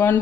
1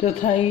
1/4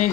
1